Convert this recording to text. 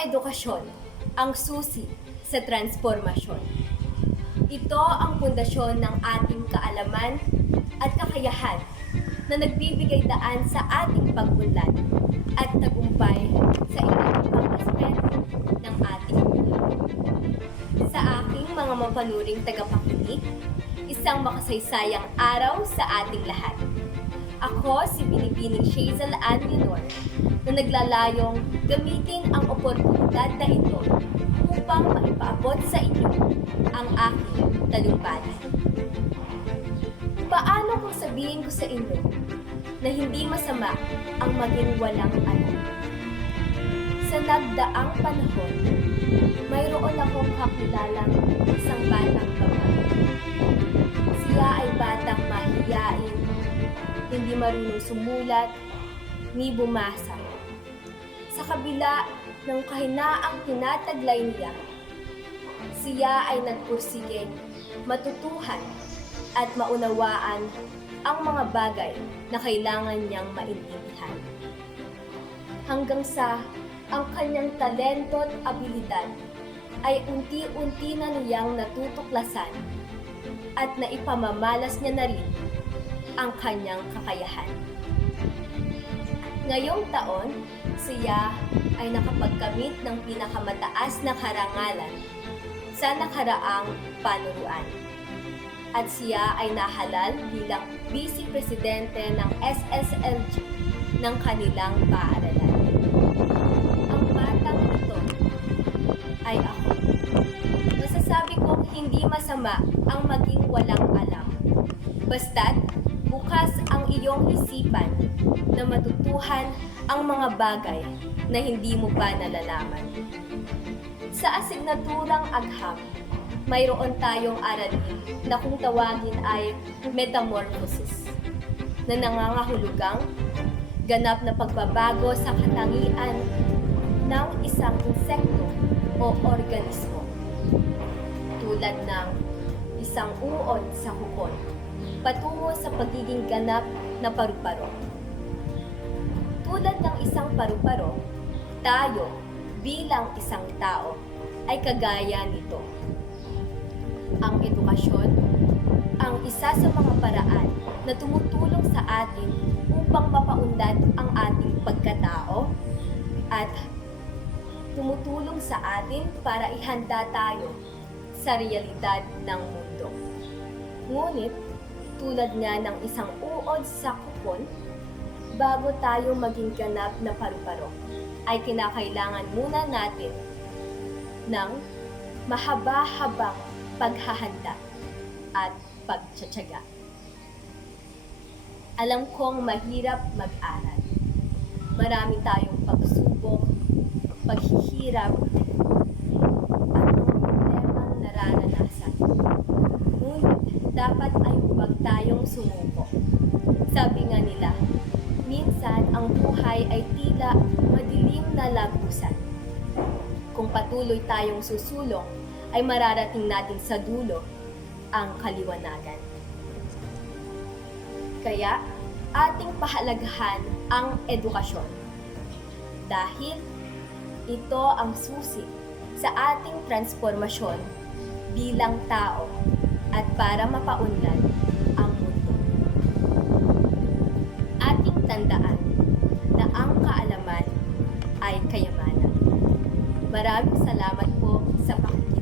edukasyon ang susi sa transformasyon. Ito ang pundasyon ng ating kaalaman at kakayahan na nagbibigay daan sa ating pag-unlad at tagumpay sa iba't ibang aspeto ng ating buhay. Sa aking mga mapanuring tagapakinig, isang makasaysayang araw sa ating lahat. Ako si Binibining Shazel Ann Leonor na naglalayong gamitin ang oportunidad na ito upang maipaabot sa inyo ang aking talumpati. Paano kung sabihin ko sa inyo na hindi masama ang maging walang alam? Sa nagdaang panahon, mayroon akong kakilalang isang batang babae. Siya ay batang mahiyain, hindi marunong sumulat, ni bumasa. Sa kabila ng kahinaang tinataglay niya, siya ay nagpursige, matutuhan at maunawaan ang mga bagay na kailangan niyang maintindihan. Hanggang sa ang kanyang talento at abilidad ay unti-unti na niyang natutuklasan at naipamamalas niya na rin ang kanyang kakayahan. Ngayong taon, siya ay nakapagkamit ng pinakamataas na karangalan sa nakaraang panuruan. At siya ay nahalal bilang Vice Presidente ng SSLG ng kanilang paaralan. Ang batang ito ay ako. Masasabi kong hindi masama ang maging walang alam. Basta't bukas ang iyong isipan na matutuhan ang mga bagay na hindi mo pa nalalaman. Sa asignaturang agham, mayroon tayong aralin na kung tawagin ay metamorphosis, na nangangahulugang ganap na pagbabago sa katangian ng isang insekto o organismo, tulad ng isang uod sa hukon, patungo sa pagiging ganap na paru-paro. Tulad ng isang paru-paro, tayo bilang isang tao ay kagaya nito. Ang edukasyon ang isa sa mga paraan na tumutulong sa atin upang mapaunlad ang ating pagkatao at tumutulong sa atin para ihanda tayo sa realidad ng mundo. Ngunit, tulad nga ng isang uod sa kupon, bago tayo maging ganap na paru-paro, ay kinakailangan muna natin ng mahaba-habang paghahanda at pagtsatsaga. Alam kong mahirap mag-aral. Marami tayong pagsubok, paghihirap, at mga problemang nararanasan. Ngunit dapat ay huwag tayong sumuko. Sabi nga nila, minsan ang buhay ay tila madilim na lagusan. Kung patuloy tayong susulong, ay mararating natin sa dulo ang kaliwanagan. Kaya, ating pahalagahan ang edukasyon. Dahil ito ang susi sa ating transformasyon bilang tao at para mapaunlad ang mundo. Ating tandaan na ang kaalaman ay kayamanan. Maraming salamat po sa pakikinig.